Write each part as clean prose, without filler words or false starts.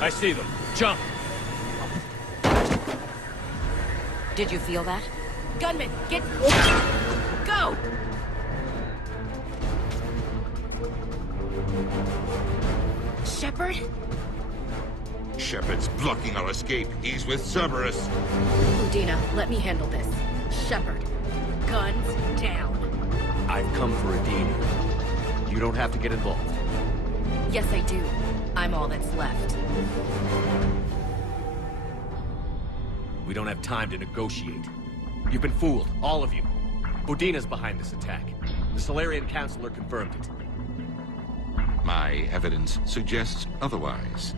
I see them. Jump! Did you feel that? Gunman, get... Go! Shepard? Shepard's blocking our escape. He's with Cerberus. Udina, let me handle this. Shepard, guns down. I've come for Adina. You don't have to get involved. Yes, I do. I'm all that's left. We don't have time to negotiate. You've been fooled, all of you. Udina's behind this attack. The Solarian Counselor confirmed it. My evidence suggests otherwise.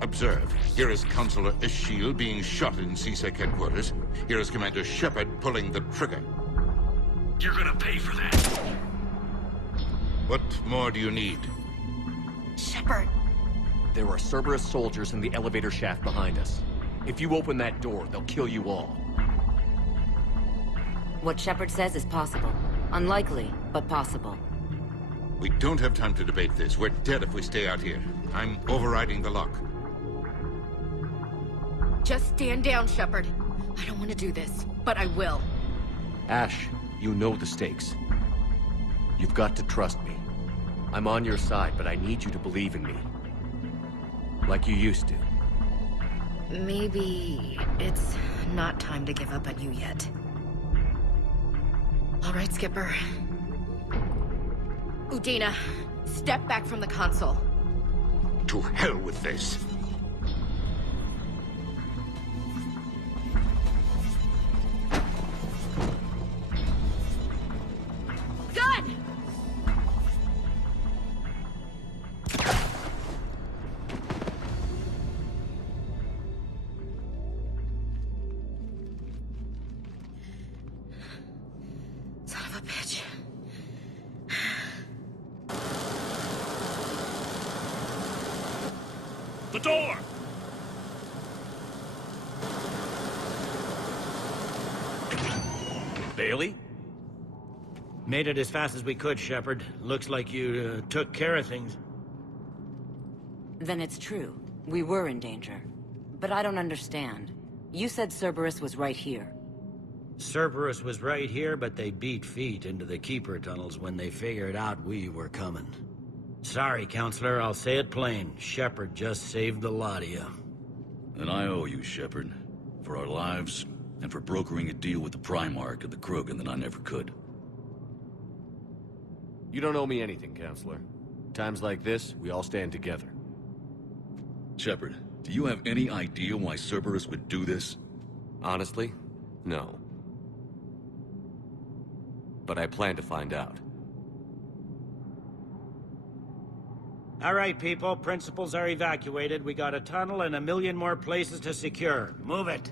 Observe. Here is Counselor Eschil being shot in CSEC headquarters. Here is Commander Shepard pulling the trigger. You're gonna pay for that. What more do you need? Shepard! There are Cerberus soldiers in the elevator shaft behind us. If you open that door, they'll kill you all. What Shepard says is possible. Unlikely, but possible. We don't have time to debate this. We're dead if we stay out here. I'm overriding the lock. Just stand down, Shepard. I don't want to do this, but I will. Ash, you know the stakes. You've got to trust me. I'm on your side, but I need you to believe in me. Like you used to. Maybe it's not time to give up on you yet. All right, Skipper. Udina, step back from the console. To hell with this. Gun! Son of a bitch. The door! Bailey? Made it as fast as we could, Shepard. Looks like you took care of things. Then it's true. We were in danger. But I don't understand. You said Cerberus was right here. Cerberus was right here, but they beat feet into the Keeper tunnels when they figured out we were coming. Sorry, Counselor, I'll say it plain. Shepard just saved the lot of you. And I owe you, Shepard. For our lives, and for brokering a deal with the Primarch of the Krogan that I never could. You don't owe me anything, Counselor. Times like this, we all stand together. Shepard, do you have any idea why Cerberus would do this? Honestly, no. But I plan to find out. All right, people. Principals are evacuated. We got a tunnel and 1 million more places to secure. Move it.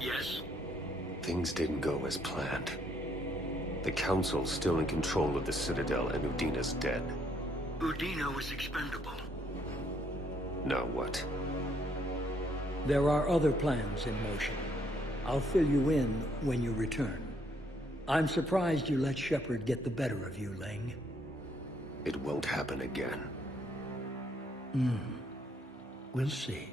Yes? Things didn't go as planned. The Council's still in control of the Citadel and Udina's dead. Udina was expendable. Now what? There are other plans in motion. I'll fill you in when you return. I'm surprised you let Shepard get the better of you, Ling. It won't happen again. We'll see.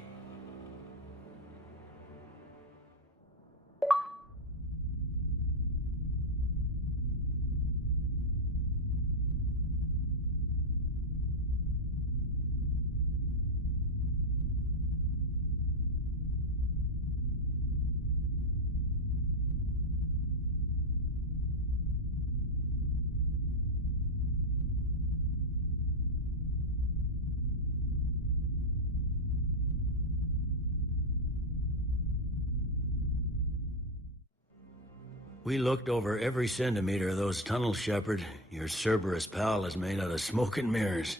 We looked over every centimeter of those tunnels, Shepard. Your Cerberus pal is made out of smoke and mirrors.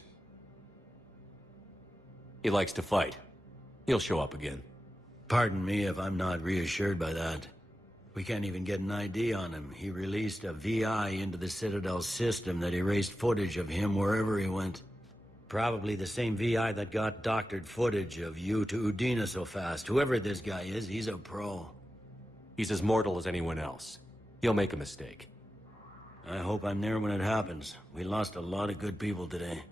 He likes to fight. He'll show up again. Pardon me if I'm not reassured by that. We can't even get an ID on him. He released a VI into the Citadel system that erased footage of him wherever he went. Probably the same VI that got doctored footage of you to Udina so fast. Whoever this guy is, he's a pro. He's as mortal as anyone else. He'll make a mistake. I hope I'm there when it happens. We lost a lot of good people today.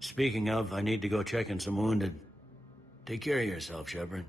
Speaking of, I need to go check in some wounded. Take care of yourself, Shepard.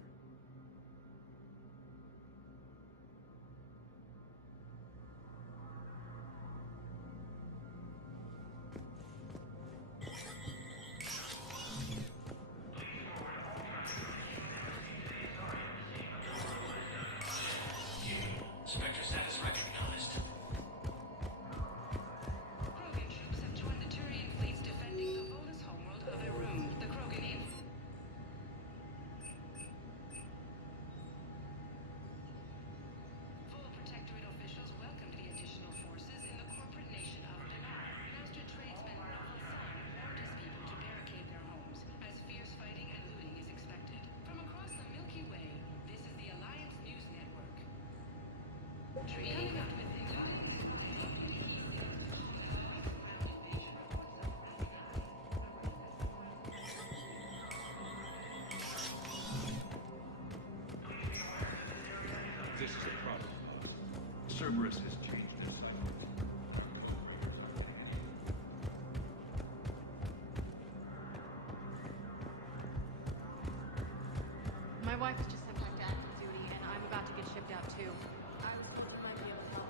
This is a problem. Cerberus has changed their cycle. My wife has just sent back to active duty, and I'm about to get shipped out too. I might be able to help.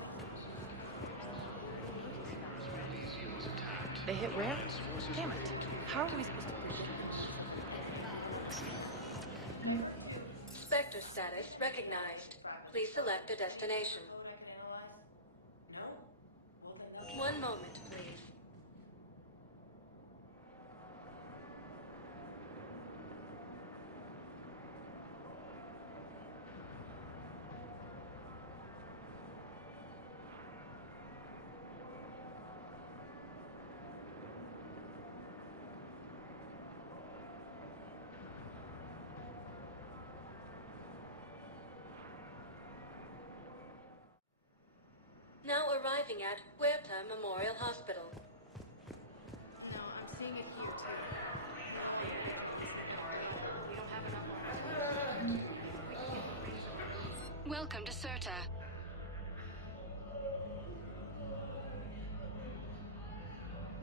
They hit rare? Damn it. How are we supposed to predict this? Spectre status recognized. Please select a destination. One moment, please. Now arriving at Huerta Memorial Hospital. No, I'm seeing it here too. We don't have enough. Welcome to Certa.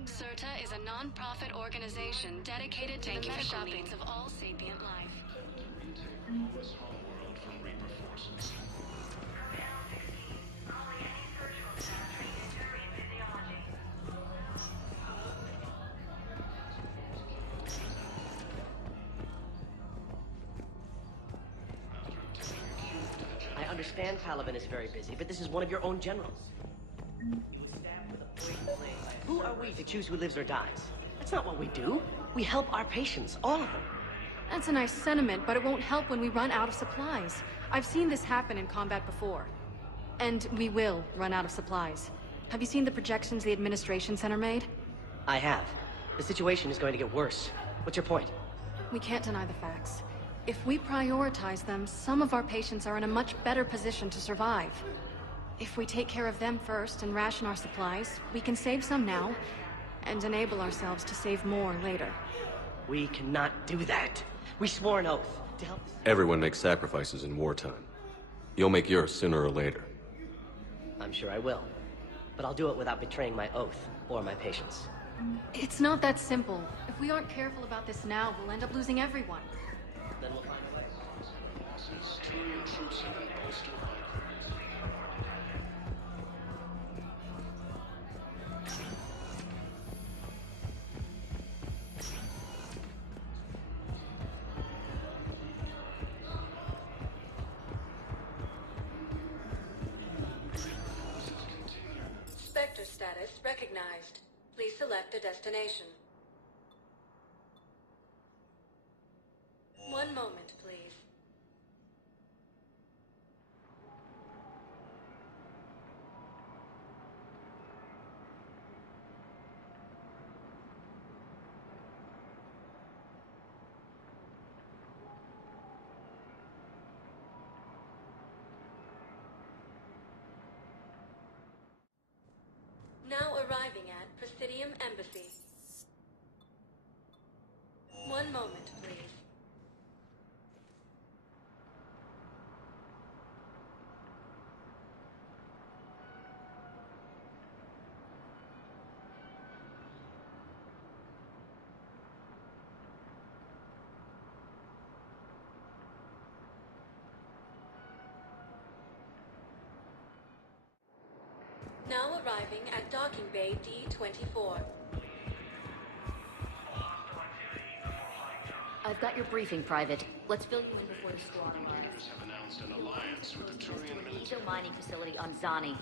Certa is a non-profit organization dedicated to the medical needs of all sapient life. I understand Palaven is very busy, but this is one of your own generals. He was stabbed with a poison blade by a... Who are we to choose who lives or dies? That's not what we do. We help our patients, all of them. That's a nice sentiment, but it won't help when we run out of supplies. I've seen this happen in combat before. And we will run out of supplies. Have you seen the projections the Administration Center made? I have. The situation is going to get worse. What's your point? We can't deny the facts. If we prioritize them, some of our patients are in a much better position to survive. If we take care of them first and ration our supplies, we can save some now, and enable ourselves to save more later. We cannot do that. We swore an oath to help... Everyone makes sacrifices in wartime. You'll make yours sooner or later. I'm sure I will. But I'll do it without betraying my oath, or my patients. It's not that simple. If we aren't careful about this now, we'll end up losing everyone. Then we'll find a way. Turian troops have been bolstered by Spectre status recognized. Please select a destination. One moment, please. Now arriving at Presidium Embassy. One moment, please. Now arriving at docking bay D-24. I've got your briefing, Private. Let's fill you in before the storm. Commanders have announced an alliance with the Turian military. Mining facility on Zani.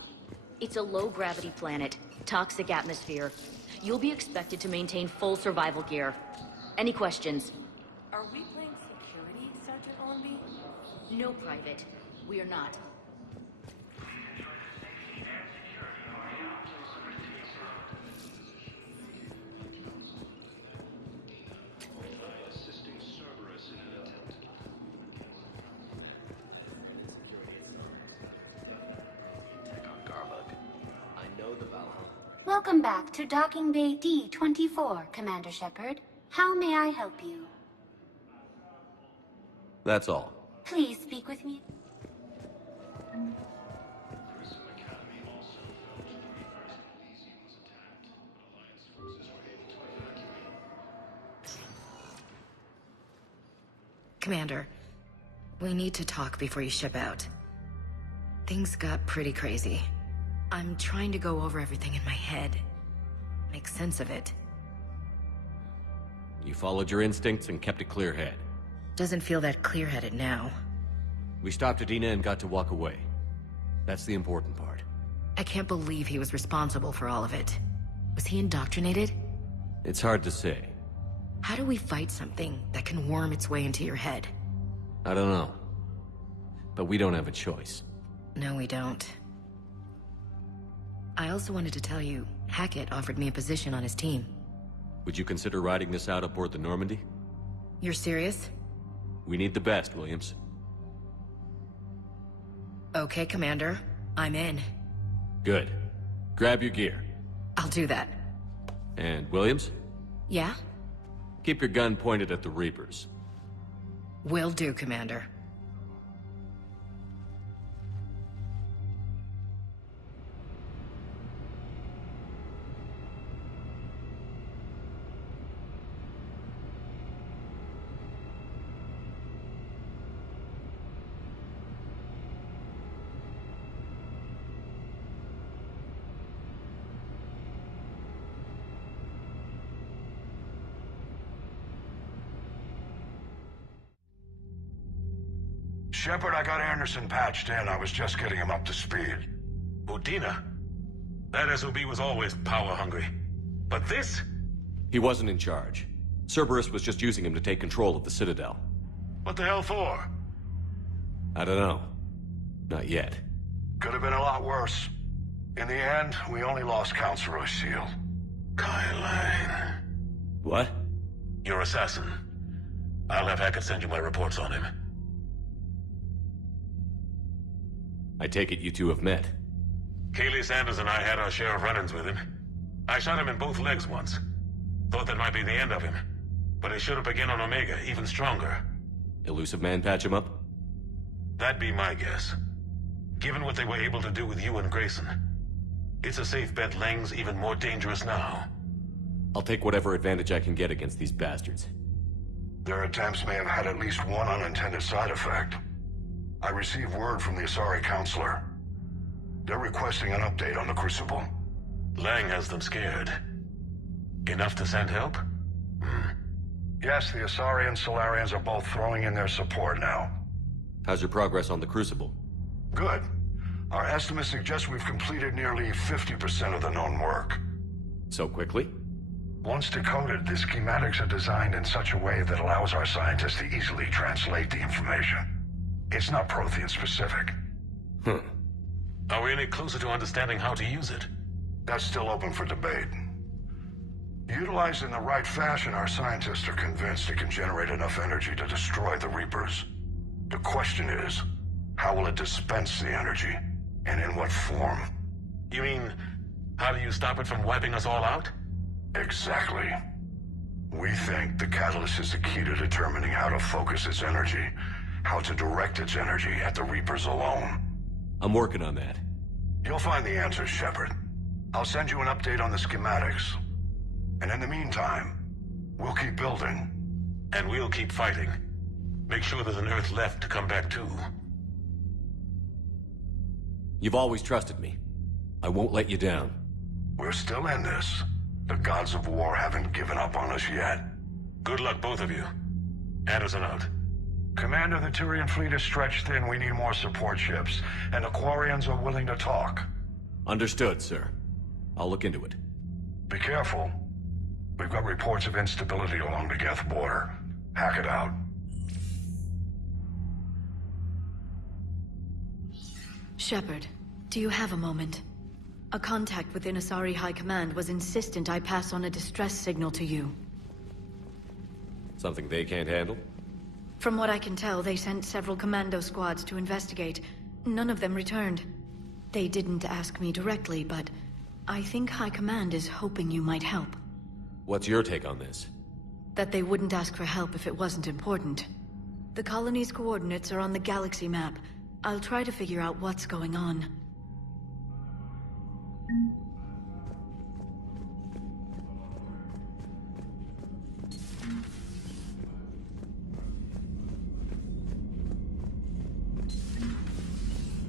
It's a low-gravity planet, toxic atmosphere. You'll be expected to maintain full survival gear. Any questions? Are we playing security, Sergeant Allenby? No, Private. We are not. Welcome back to Docking Bay D-24, Commander Shepard. How may I help you? That's all. Please speak with me. Commander, we need to talk before you ship out. Things got pretty crazy. I'm trying to go over everything in my head. Make sense of it. You followed your instincts and kept a clear head. Doesn't feel that clear-headed now. We stopped Adina and got to walk away. That's the important part. I can't believe he was responsible for all of it. Was he indoctrinated? It's hard to say. How do we fight something that can worm its way into your head? I don't know. But we don't have a choice. No, we don't. I also wanted to tell you, Hackett offered me a position on his team. Would you consider riding this out aboard the Normandy? You're serious? We need the best, Williams. Okay, Commander. I'm in. Good. Grab your gear. I'll do that. And Williams? Yeah? Keep your gun pointed at the Reapers. Will do, Commander. Shepard, I got Anderson patched in. I was just getting him up to speed. Udina? That SOB was always power-hungry. But this? He wasn't in charge. Cerberus was just using him to take control of the Citadel. What the hell for? I don't know. Not yet. Could have been a lot worse. In the end, we only lost Counselor O'Shield. Kai Lang. What? Your assassin. I'll have Hackett send you my reports on him. I take it you two have met. Kaylee Sanders and I had our share of run-ins with him. I shot him in both legs once. Thought that might be the end of him. But he should have begun on Omega, even stronger. Elusive Man patch him up? That'd be my guess. Given what they were able to do with you and Grayson. It's a safe bet Lang's even more dangerous now. I'll take whatever advantage I can get against these bastards. Their attempts may have had at least one unintended side effect. I received word from the Asari Counselor. They're requesting an update on the Crucible. Lang has them scared. Enough to send help? Yes, the Asari and Solarians are both throwing in their support now. How's your progress on the Crucible? Good. Our estimates suggest we've completed nearly 50% of the known work. So quickly? Once decoded, the schematics are designed in such a way that allows our scientists to easily translate the information. It's not Prothean specific. Are we any closer to understanding how to use it? That's still open for debate. Utilized in the right fashion, our scientists are convinced it can generate enough energy to destroy the Reapers. The question is, how will it dispense the energy? And in what form? You mean, how do you stop it from wiping us all out? Exactly. We think the catalyst is the key to determining how to focus its energy, how to direct its energy at the Reapers alone. I'm working on that. You'll find the answers, Shepard. I'll send you an update on the schematics. And in the meantime, we'll keep building. And we'll keep fighting. Make sure there's an Earth left to come back to. You've always trusted me. I won't let you down. We're still in this. The gods of war haven't given up on us yet. Good luck, both of you. Anderson out. Commander, the Turian fleet is stretched thin. We need more support ships. And the Quarians are willing to talk. Understood, sir. I'll look into it. Be careful. We've got reports of instability along the Geth border. Hack it out. Shepard, do you have a moment? A contact within Asari High Command was insistent I pass on a distress signal to you. Something they can't handle? From what I can tell, they sent several commando squads to investigate. None of them returned. They didn't ask me directly, but I think High Command is hoping you might help. What's your take on this? That they wouldn't ask for help if it wasn't important. The colony's coordinates are on the galaxy map. I'll try to figure out what's going on.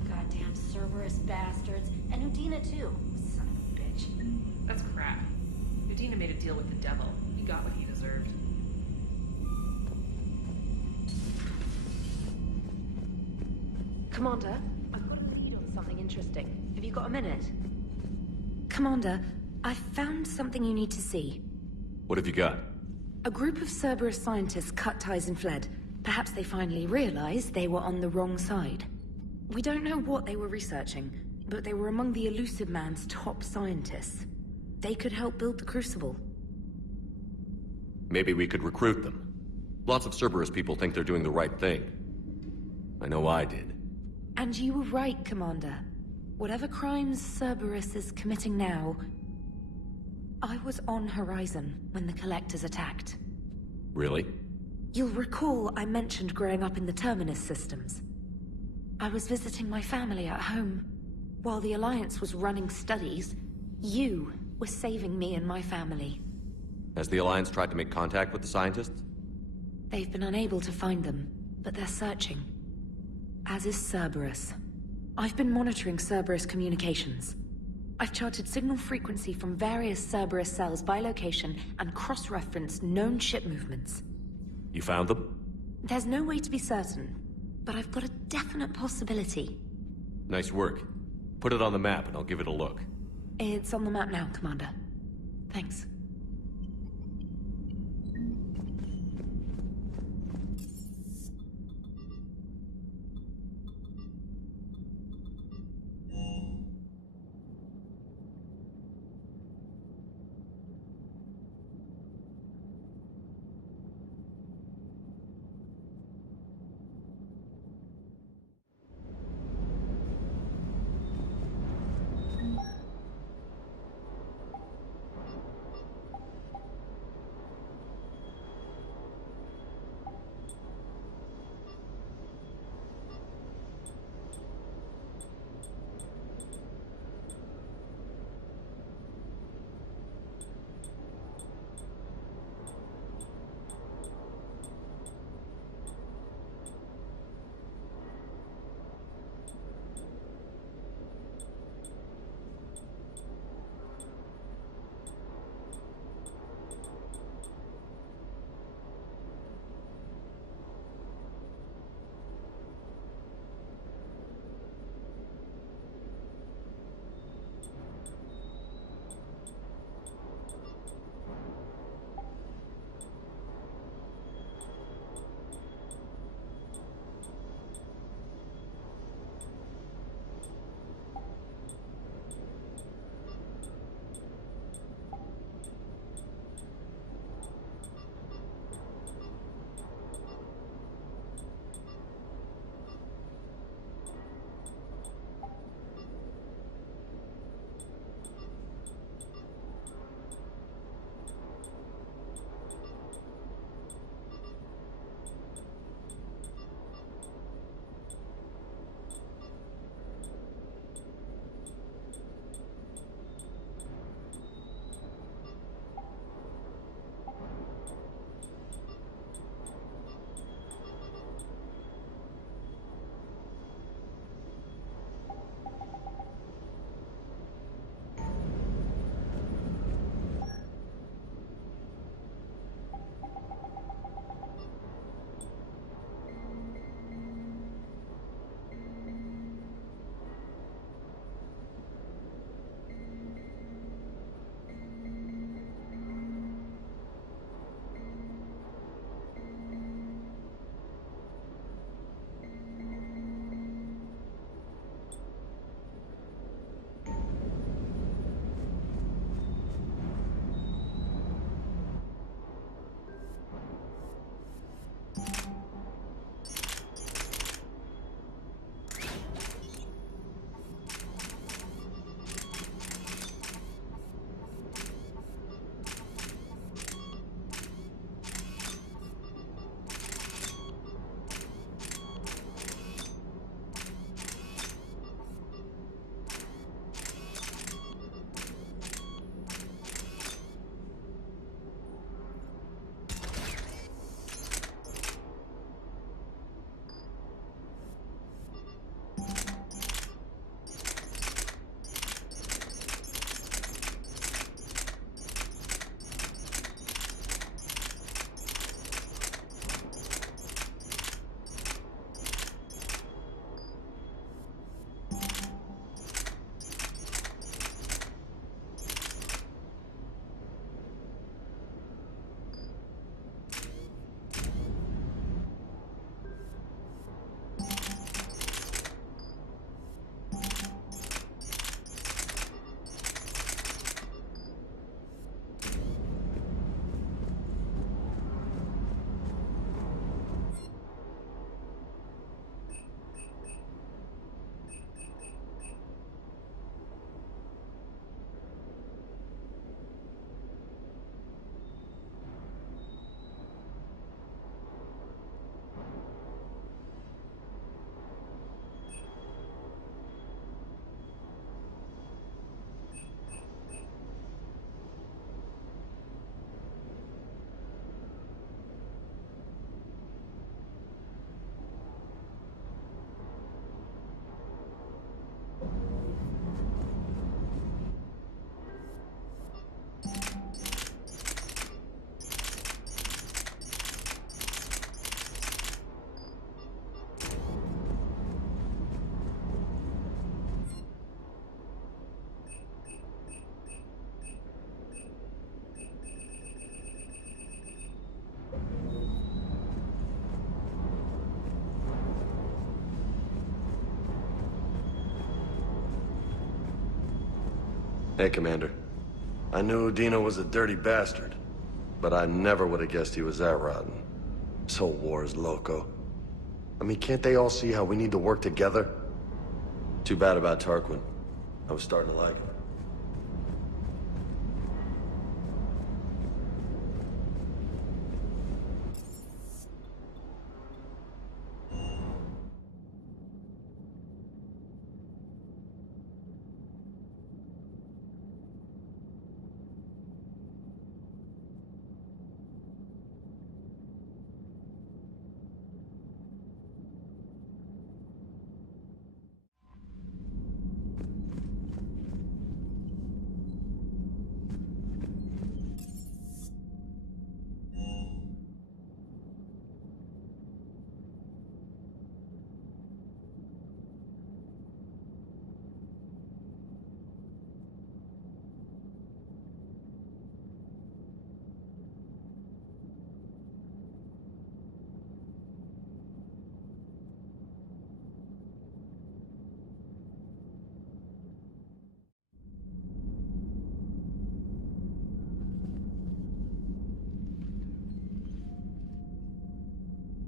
Goddamn Cerberus bastards. And Udina too. Son of a bitch. That's crap. Udina made a deal with the devil. He got what he deserved. Commander, I've got a lead on something interesting. Have you got a minute? Commander, I found something you need to see. What have you got? A group of Cerberus scientists cut ties and fled. Perhaps they finally realized they were on the wrong side. We don't know what they were researching, but they were among the Elusive Man's top scientists. They could help build the Crucible. Maybe we could recruit them. Lots of Cerberus people think they're doing the right thing. I know I did. And you were right, Commander. Whatever crimes Cerberus is committing now, I was on Horizon when the Collectors attacked. Really? You'll recall I mentioned growing up in the Terminus systems. I was visiting my family at home. While the Alliance was running studies, you were saving me and my family. Has the Alliance tried to make contact with the scientists? They've been unable to find them, but they're searching. As is Cerberus. I've been monitoring Cerberus communications. I've charted signal frequency from various Cerberus cells by location and cross-referenced known ship movements. You found them? There's no way to be certain, but I've got a definite possibility. Nice work. Put it on the map and I'll give it a look. It's on the map now, Commander. Thanks. Hey, Commander. I knew Udina was a dirty bastard, but I never would have guessed he was that rotten. This whole war is loco. I mean, can't they all see how we need to work together? Too bad about Tarquin. I was starting to like him.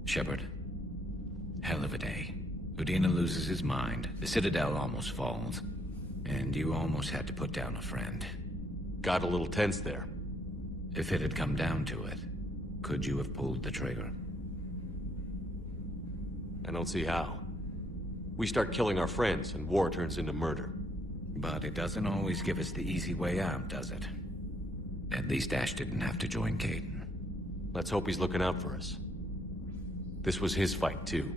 Shepard. Hell of a day. Udina loses his mind, the Citadel almost falls, and you almost had to put down a friend. Got a little tense there. If it had come down to it, could you have pulled the trigger? I don't see how. We start killing our friends, and war turns into murder. But it doesn't always give us the easy way out, does it? At least Ash didn't have to join Caden. Let's hope he's looking out for us. This was his fight, too.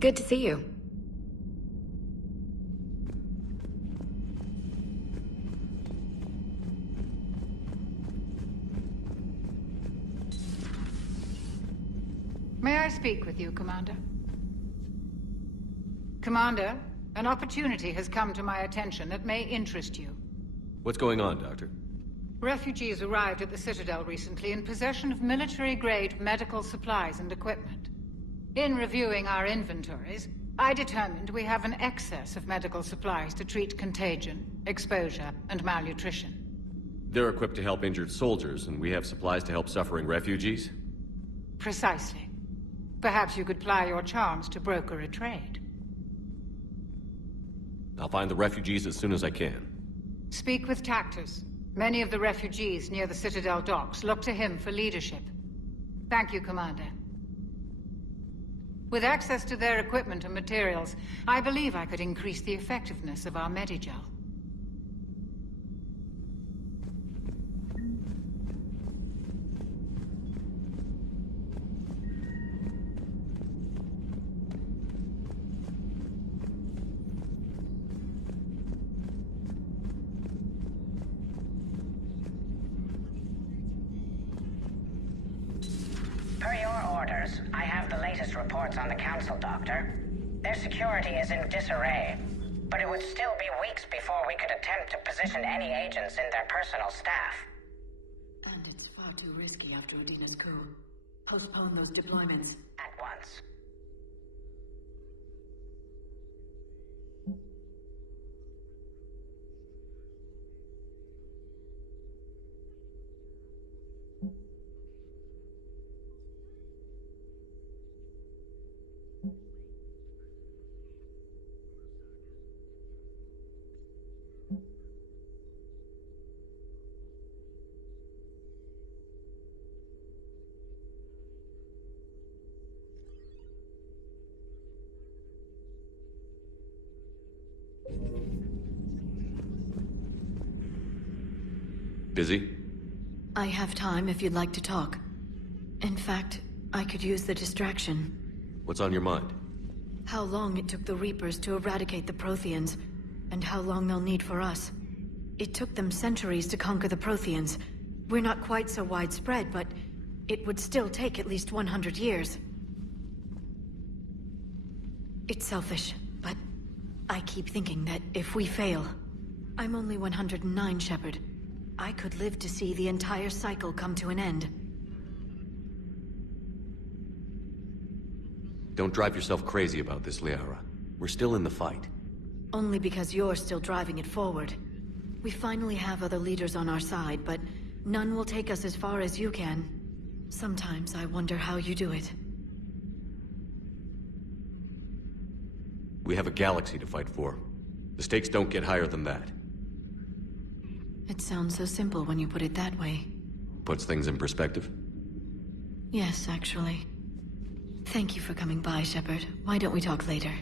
Good to see you. May I speak with you, Commander? Commander, an opportunity has come to my attention that may interest you. What's going on, Doctor? Refugees arrived at the Citadel recently in possession of military-grade medical supplies and equipment. In reviewing our inventories, I determined we have an excess of medical supplies to treat contagion, exposure, and malnutrition. They're equipped to help injured soldiers, and we have supplies to help suffering refugees? Precisely. Perhaps you could ply your charms to broker a trade. I'll find the refugees as soon as I can. Speak with Tactus. Many of the refugees near the Citadel docks look to him for leadership. Thank you, Commander. With access to their equipment and materials, I believe I could increase the effectiveness of our Medigel. Per your orders, I have the latest reports on the Council, Doctor. Their security is in disarray, but it would still be weeks before we could attempt to position any agents in their personal staff. And it's far too risky after Udina's coup. Postpone those deployments. At once. Busy? I have time if you'd like to talk. In fact, I could use the distraction. What's on your mind? How long it took the Reapers to eradicate the Protheans, and how long they'll need for us. It took them centuries to conquer the Protheans. We're not quite so widespread, but it would still take at least 100 years. It's selfish, but I keep thinking that if we fail... I'm only 109, Shepard. I could live to see the entire cycle come to an end. Don't drive yourself crazy about this, Liara. We're still in the fight. Only because you're still driving it forward. We finally have other leaders on our side, but none will take us as far as you can. Sometimes I wonder how you do it. We have a galaxy to fight for. The stakes don't get higher than that. It sounds so simple when you put it that way. Puts things in perspective. Yes, actually. Thank you for coming by, Shepard. Why don't we talk later?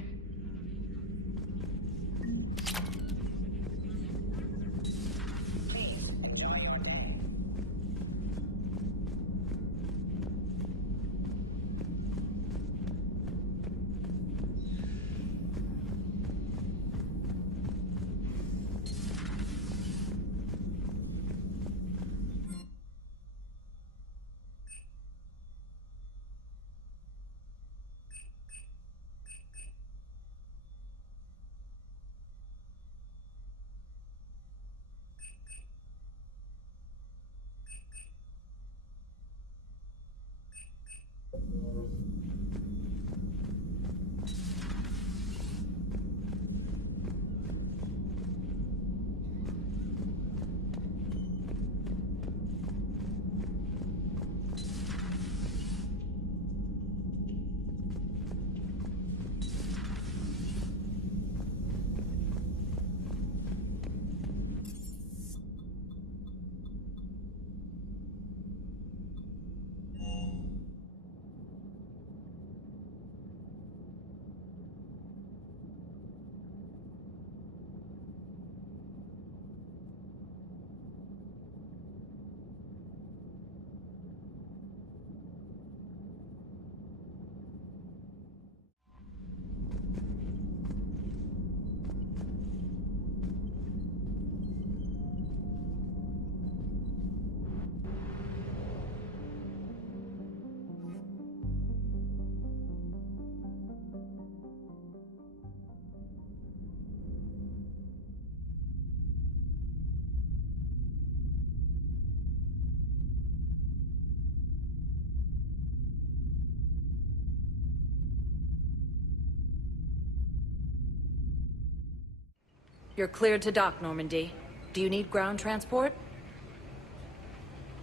You're cleared to dock, Normandy. Do you need ground transport?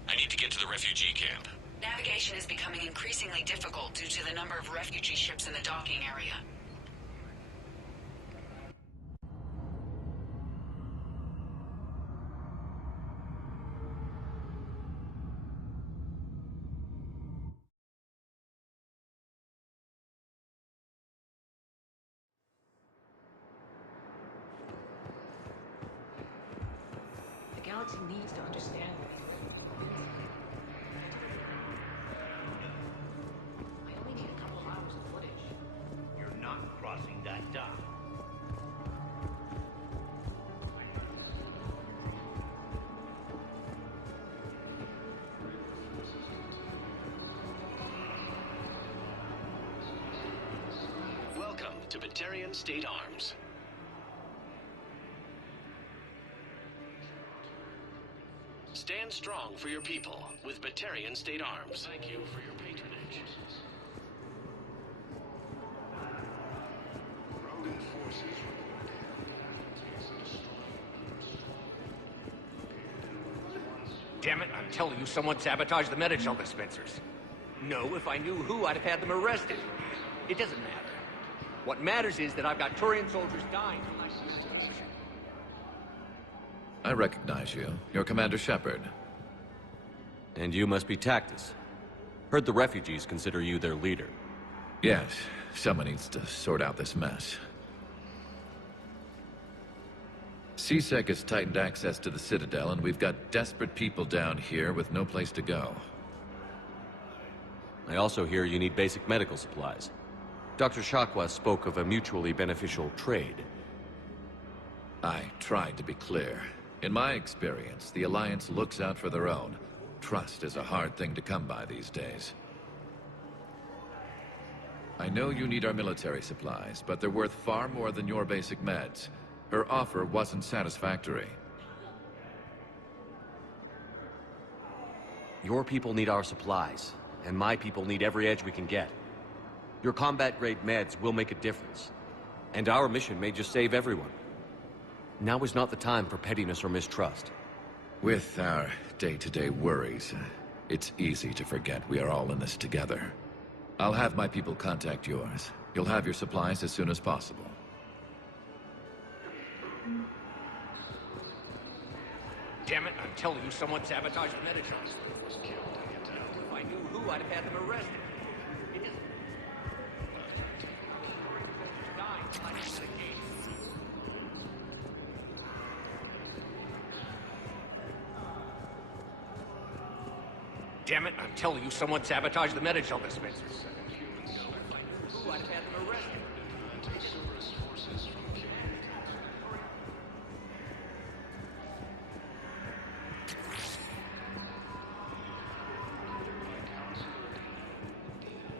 I need to get to the refugee camp. Navigation is becoming increasingly difficult due to the number of refugee ships in the docking area. The galaxy needs to understand this. I only need a couple of hours of footage. You're not crossing that dock. Welcome to Batarian State Arms. Stand strong for your people with Batarian State Arms. Thank you for your patronage. Rogan forces Damn it, I'm telling you, someone sabotaged the Metagel dispensers. No, if I knew who, I'd have had them arrested. It doesn't matter. What matters is that I've got Turian soldiers dying. I recognize you. You're Commander Shepard. And you must be Tactus. Heard the refugees consider you their leader. Yes, someone needs to sort out this mess. CSEC has tightened access to the Citadel, and we've got desperate people down here with no place to go. I also hear you need basic medical supplies. Dr. Shakwa spoke of a mutually beneficial trade. I tried to be clear. In my experience, the Alliance looks out for their own. Trust is a hard thing to come by these days. I know you need our military supplies, but they're worth far more than your basic meds. Her offer wasn't satisfactory. Your people need our supplies, and my people need every edge we can get. Your combat-grade meds will make a difference. And our mission may just save everyone. Now is not the time for pettiness or mistrust. With our day-to-day worries, it's easy to forget we are all in this together. I'll have my people contact yours. You'll have your supplies as soon as possible. Damn it, I'm telling you, someone sabotaged the medical. If I knew who, I'd have had them arrested. It isn't. Damn it, I'm telling you, someone sabotaged the Metagel dispensers. Who, I'd have had them arrested.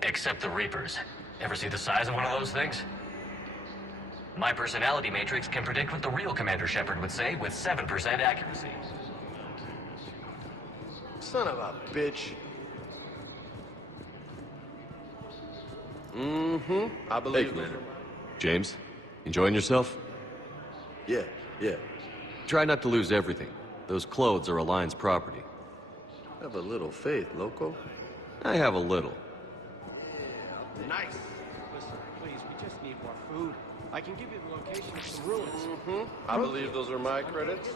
Except the Reapers. Ever see the size of one of those things? My personality matrix can predict what the real Commander Shepard would say with 7% accuracy. Son of a bitch. Mm-hmm. I believe Hey, Commander. James, enjoying yourself? Yeah. Try not to lose everything. Those clothes are Alliance property. Have a little faith, loco. I have a little. Nice. Listen, please, we just need more food. I can give you the location of some ruins. Mm-hmm. I believe those are my credits.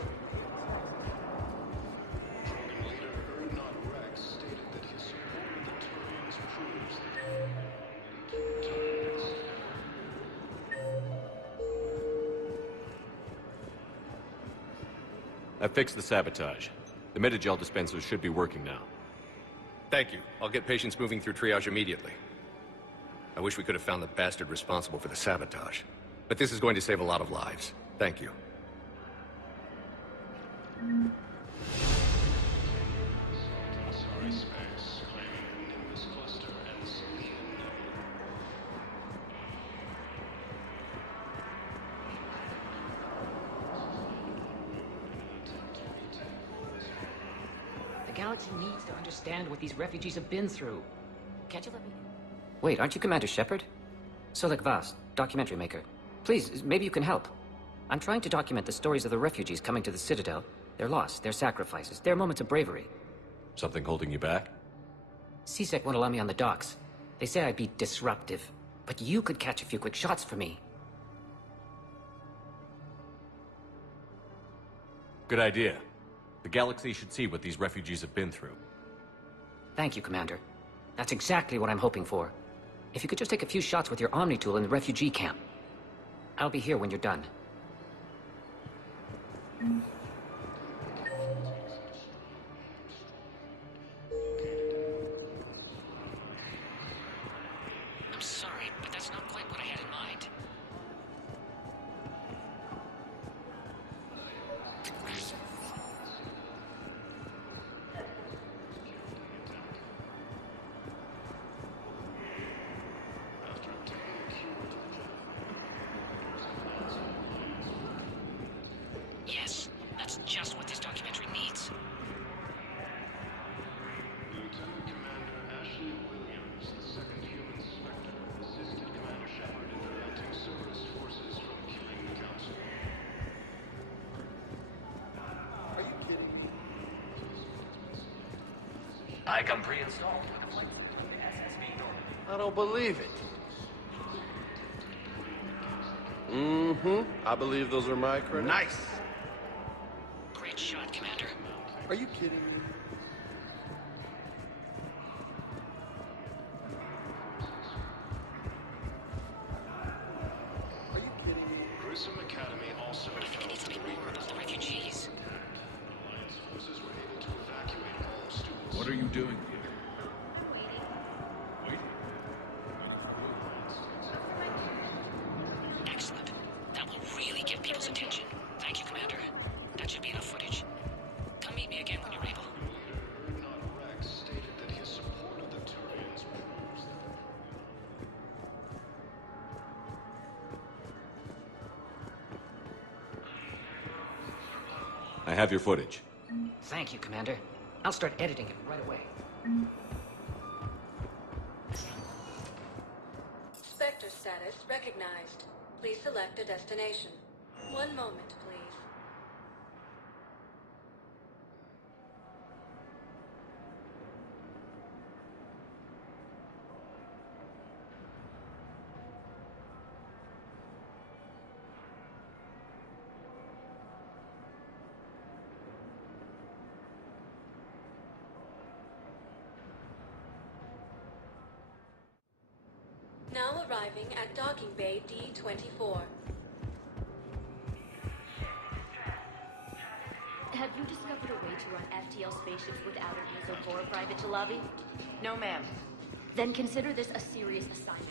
I fixed the sabotage. The Metagel dispensers should be working now. Thank you. I'll get patients moving through triage immediately. I wish we could have found the bastard responsible for the sabotage. But this is going to save a lot of lives. Thank you. The galaxy needs to understand what these refugees have been through. Can't you let me... Wait, aren't you Commander Shepard? Solek Vast, documentary maker. Please, maybe you can help. I'm trying to document the stories of the refugees coming to the Citadel. Their loss, their sacrifices, their moments of bravery. Something holding you back? CSEC won't allow me on the docks. They say I'd be disruptive. But you could catch a few quick shots for me. Good idea. The galaxy should see what these refugees have been through. Thank you, Commander. That's exactly what I'm hoping for. If you could just take a few shots with your Omni tool in the refugee camp. I'll be here when you're done. I'm sorry, but that's not quite what I had in mind. Yes, that's just what this documentary needs. Lieutenant Commander Ashley Williams, the second human Spectre, assisted Commander Shepard in preventing Cerberus forces from killing the Council. Are you kidding me? I come pre-installed with a playthru of the SSV Normandy. I don't believe it. Mm-hmm. I believe those are my credits. Nice. Great shot, Commander. Are you kidding me? Are you kidding me? Grissom Academy also fell to the Reapers. The refugees. Alliance forces were able to evacuate all students. What are you doing here? Excellent. That will really get people's attention. Thank you, Commander. That should be enough footage. Come meet me again when you're able. Rex stated that his support of the Turians proves that I have your footage. Thank you, Commander. I'll start editing it right away. sector status recognized. Please select a destination. One moment, please. Now arriving at docking bay D-24. Have you discovered a way to run FTL spaceships without an Azo-Core private to lobby? No, ma'am. Then consider this a serious assignment.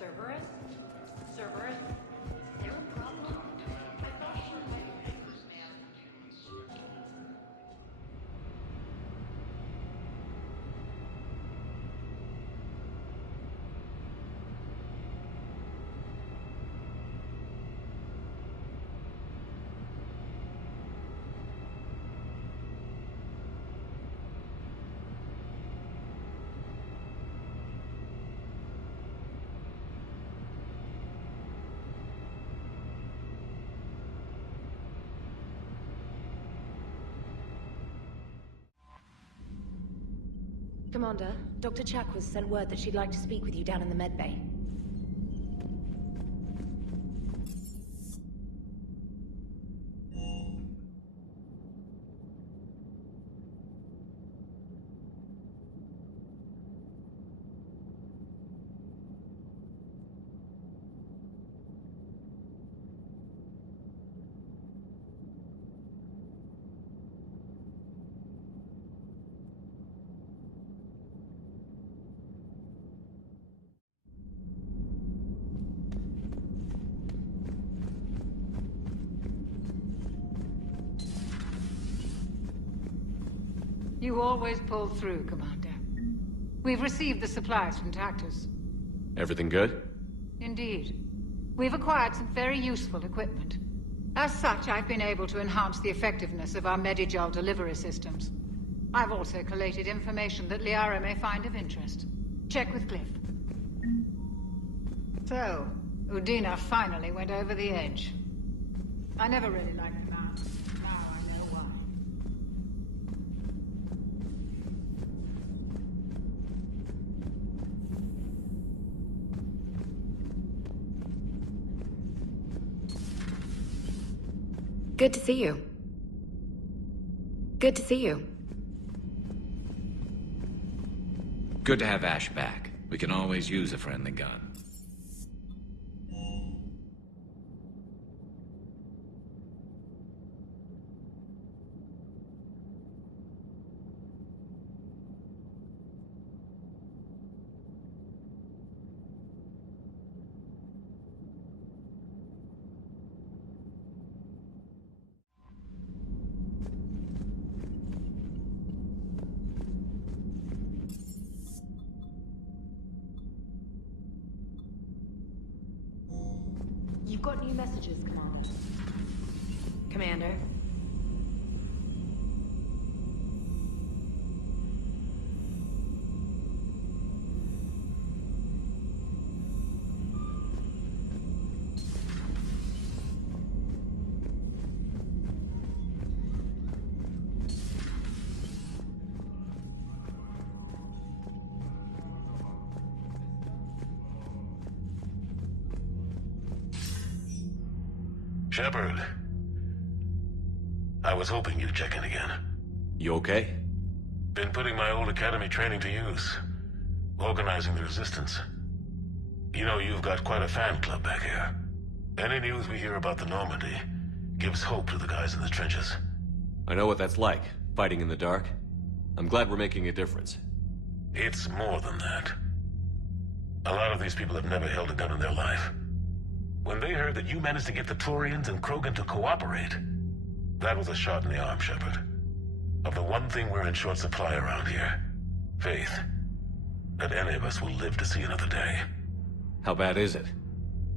Cerberus? Cerberus? Is there a problem? Commander, Dr. Chakwas sent word that she'd like to speak with you down in the medbay. You always pull through, Commander. We've received the supplies from Tactus. Everything good? Indeed. We've acquired some very useful equipment. As such, I've been able to enhance the effectiveness of our Medigel delivery systems. I've also collated information that Liara may find of interest. Check with Cliff. So, Udina finally went over the edge. I never really liked the man. Now I know why. Good to see you. Good to see you. Good to have Ash back. We can always use a friendly gun. You've got new messages, Commander. Commander? Shepard. I was hoping you'd check in again. You okay? Been putting my old academy training to use. Organizing the resistance. You know, you've got quite a fan club back here. Any news we hear about the Normandy gives hope to the guys in the trenches. I know what that's like, fighting in the dark. I'm glad we're making a difference. It's more than that. A lot of these people have never held a gun in their life. When they heard that you managed to get the Turians and Krogan to cooperate, that was a shot in the arm, Shepard. Of the one thing we're in short supply around here, faith. That any of us will live to see another day. How bad is it?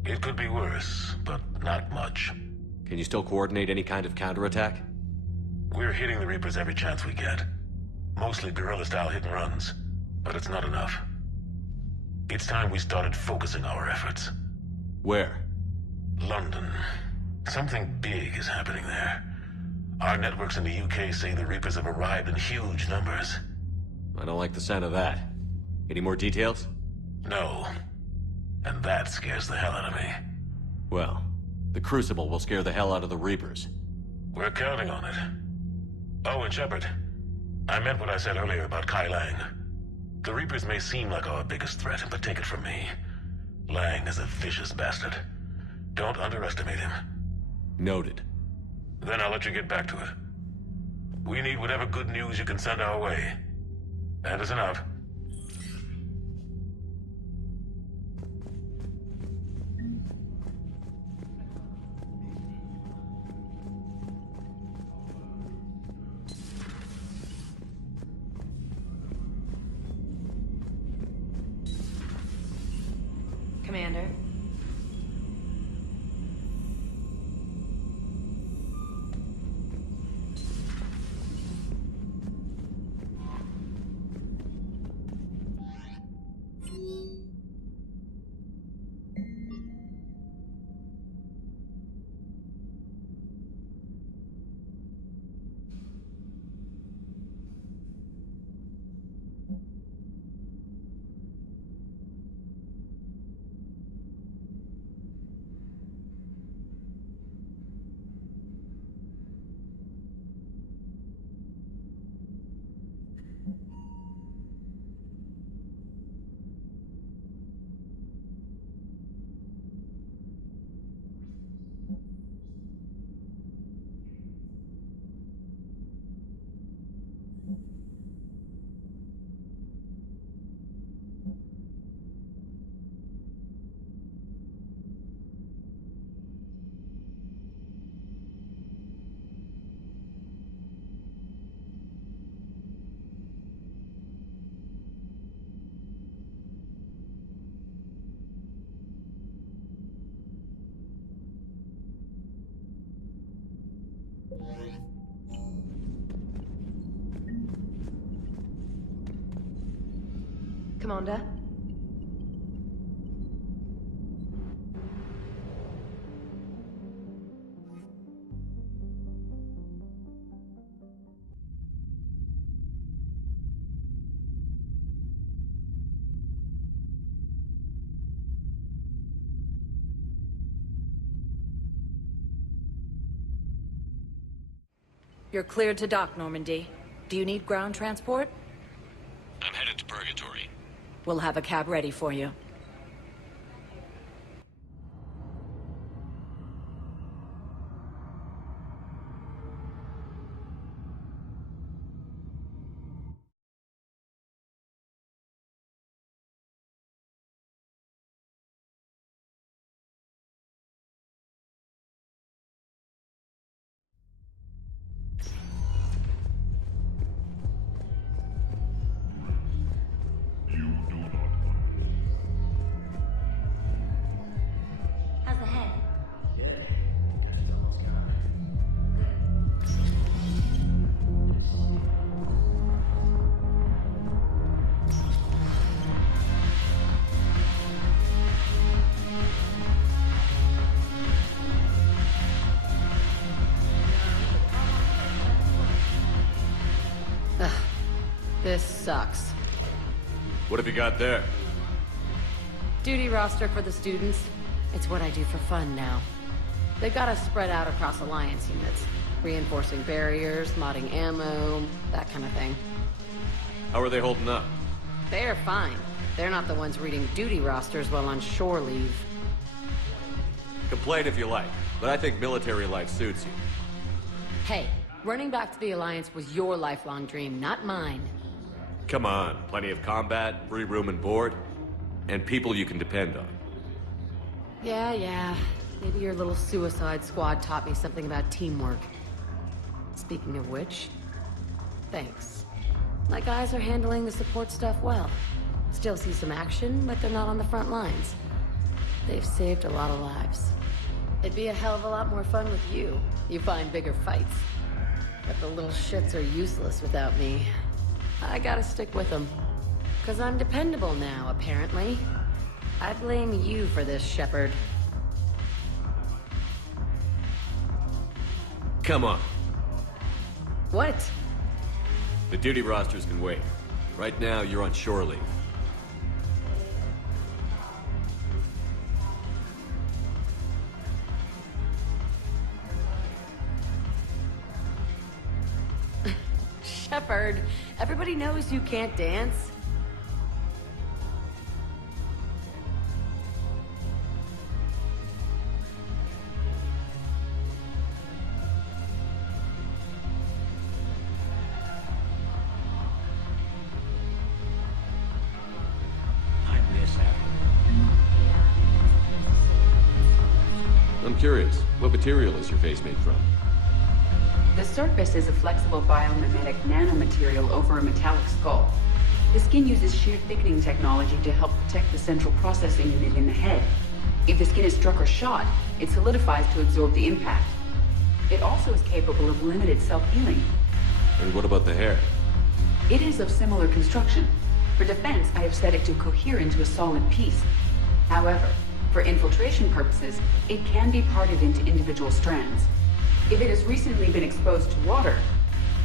It could be worse, but not much. Can you still coordinate any kind of counterattack? We're hitting the Reapers every chance we get. Mostly guerrilla-style hit-and-runs, but it's not enough. It's time we started focusing our efforts. Where? London. Something big is happening there. Our networks in the UK say the Reapers have arrived in huge numbers. I don't like the sound of that. Any more details? No. And that scares the hell out of me. Well, the Crucible will scare the hell out of the Reapers. We're counting on it. Oh, and Shepard, I meant what I said earlier about Kai Lang. The Reapers may seem like our biggest threat, but take it from me. Lang is a vicious bastard. Don't underestimate him. Noted. Then I'll let you get back to it. We need whatever good news you can send our way. Anderson out. Commander. Commander? You're cleared to dock, Normandy. Do you need ground transport? I'm headed to Purgatory. We'll have a cab ready for you. How's the head? Ugh. This sucks. What have you got there? Duty roster for the students. It's what I do for fun now. They've got us spread out across Alliance units. Reinforcing barriers, modding ammo, that kind of thing. How are they holding up? They're fine. They're not the ones reading duty rosters while on shore leave. Complain if you like, but I think military life suits you. Hey, running back to the Alliance was your lifelong dream, not mine. Come on, plenty of combat, free room and board, and people you can depend on. Yeah. Maybe your little suicide squad taught me something about teamwork. Speaking of which, thanks. My guys are handling the support stuff well. Still see some action, but they're not on the front lines. They've saved a lot of lives. It'd be a hell of a lot more fun with you. You find bigger fights. But the little shits are useless without me. I gotta stick with them. 'Cause I'm dependable now, apparently. I blame you for this, Shepard. Come on. What? The duty rosters can wait. Right now, you're on shore leave. Shepard, everybody knows you can't dance. I'm curious, what material is your face made from? The surface is a flexible biomimetic nanomaterial over a metallic skull. The skin uses shear thickening technology to help protect the central processing unit in the head. If the skin is struck or shot, it solidifies to absorb the impact. It also is capable of limited self-healing. And what about the hair? It is of similar construction. For defense, I have set it to cohere into a solid piece. However, for infiltration purposes, it can be parted into individual strands. If it has recently been exposed to water,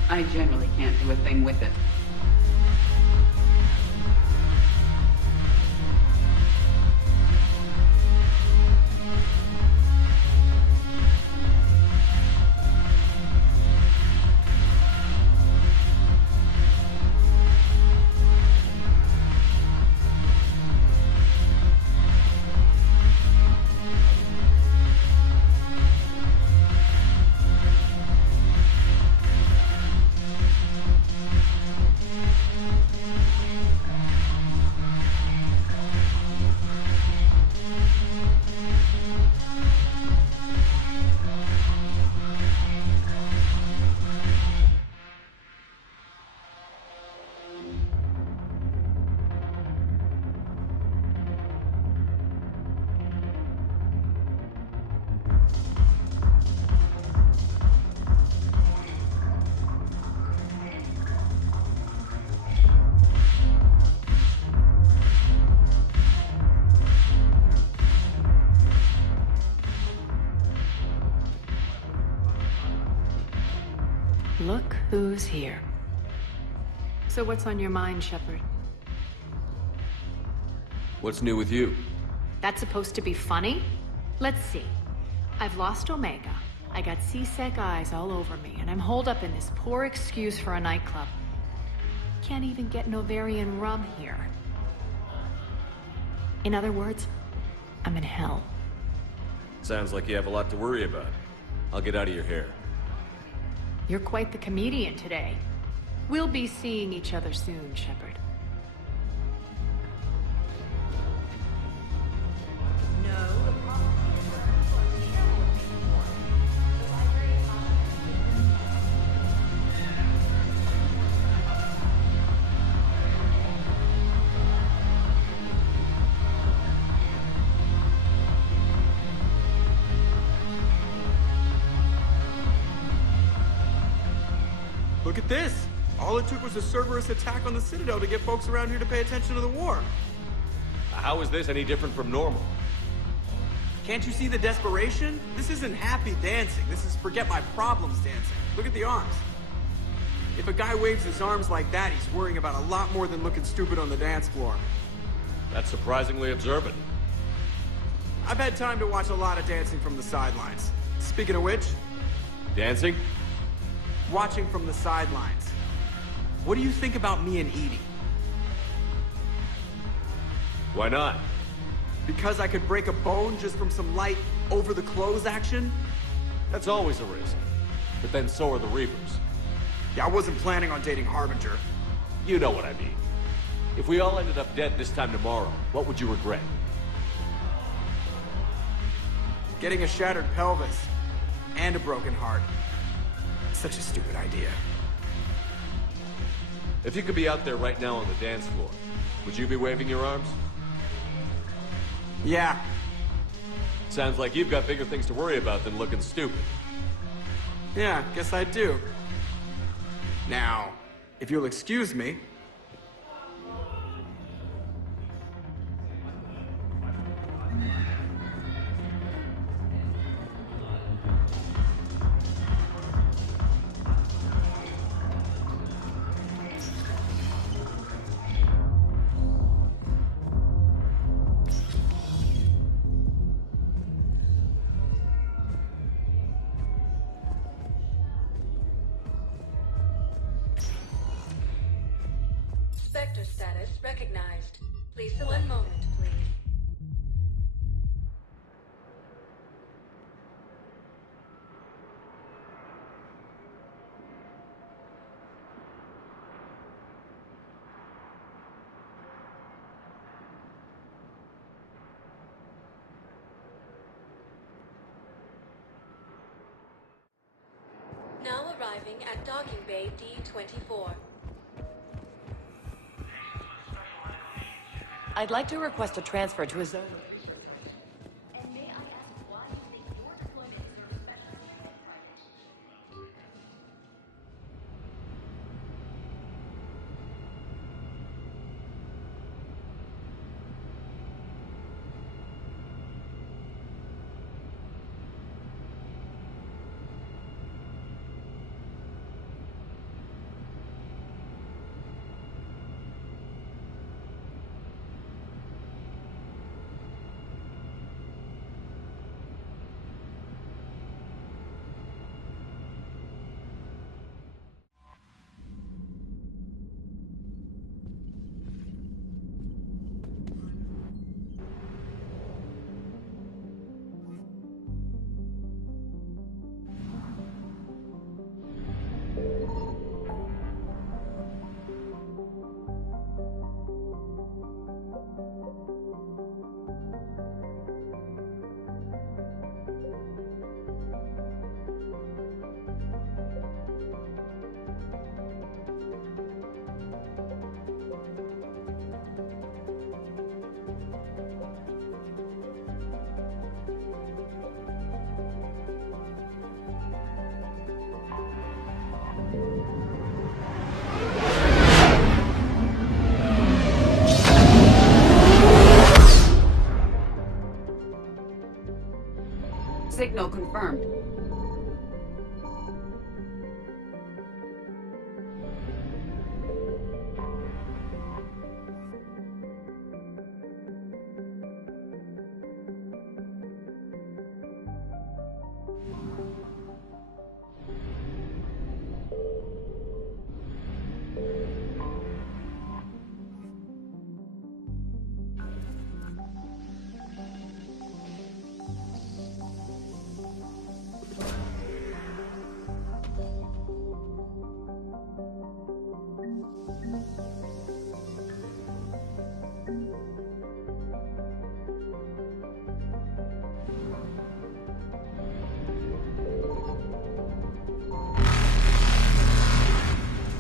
I generally can't do a thing with it. Look who's here. So what's on your mind, Shepard? What's new with you? That's supposed to be funny? Let's see. I've lost Omega. I got C-Sec eyes all over me, and I'm holed up in this poor excuse for a nightclub. Can't even get Novarian rum here. In other words, I'm in hell. Sounds like you have a lot to worry about. I'll get out of your hair. You're quite the comedian today. We'll be seeing each other soon, Shepard. Look at this! All it took was a Cerberus attack on the Citadel to get folks around here to pay attention to the war. How is this any different from normal? Can't you see the desperation? This isn't happy dancing. This is forget my problems dancing. Look at the arms. If a guy waves his arms like that, he's worrying about a lot more than looking stupid on the dance floor. That's surprisingly observant. I've had time to watch a lot of dancing from the sidelines. Speaking of which... Dancing? Watching from the sidelines. What do you think about me and Edie? Why not? Because I could break a bone just from some light over-the-clothes action? That's always a risk. But then so are the Reapers. Yeah, I wasn't planning on dating Harbinger. You know what I mean. If we all ended up dead this time tomorrow, what would you regret? Getting a shattered pelvis. And a broken heart. Such a stupid idea. If you could be out there right now on the dance floor, would you be waving your arms? Yeah. Sounds like you've got bigger things to worry about than looking stupid. Yeah, guess I do. Now, if you'll excuse me... Sector status recognized. Please select. One moment, please. Now arriving at docking bay D-24. I'd like to request a transfer to a zone. Signal confirmed.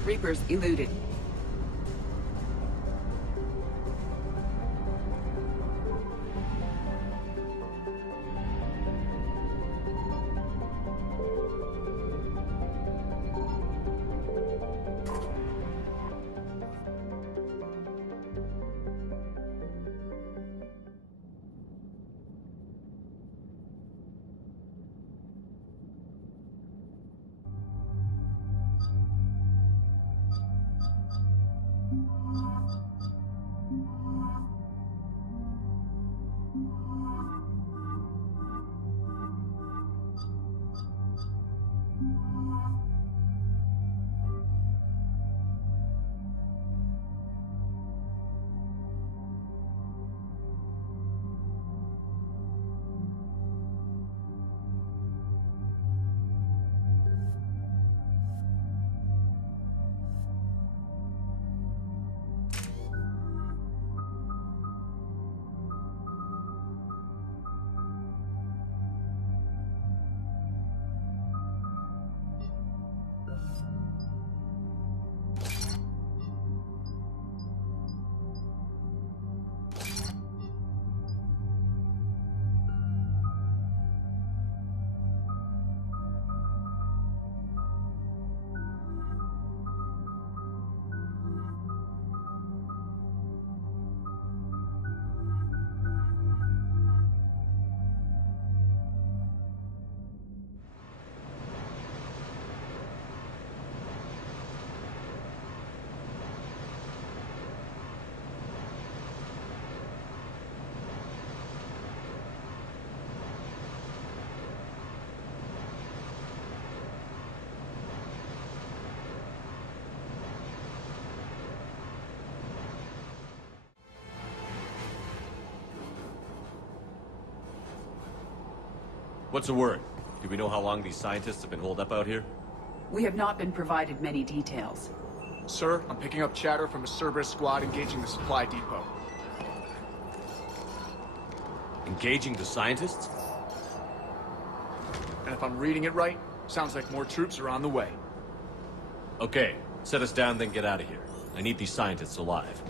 Reapers eluded. What's the word? Do we know how long these scientists have been holed up out here? We have not been provided many details. Sir, I'm picking up chatter from a Cerberus squad engaging the supply depot. Engaging the scientists? And if I'm reading it right, sounds like more troops are on the way. Okay, set us down, then get out of here. I need these scientists alive.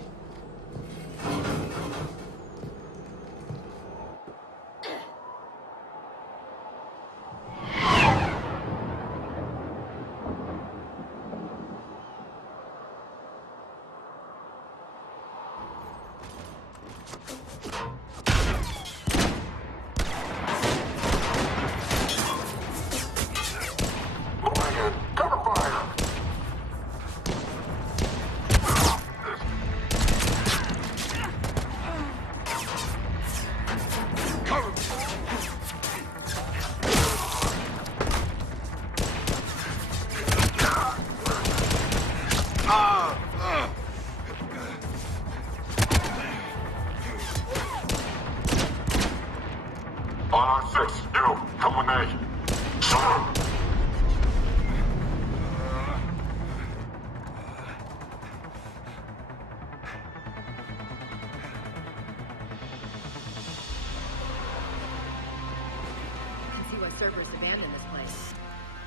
Cerberus abandoned this place.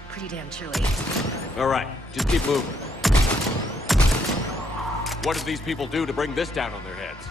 Pretty damn chilly. All right, just keep moving. What did these people do to bring this down on their heads?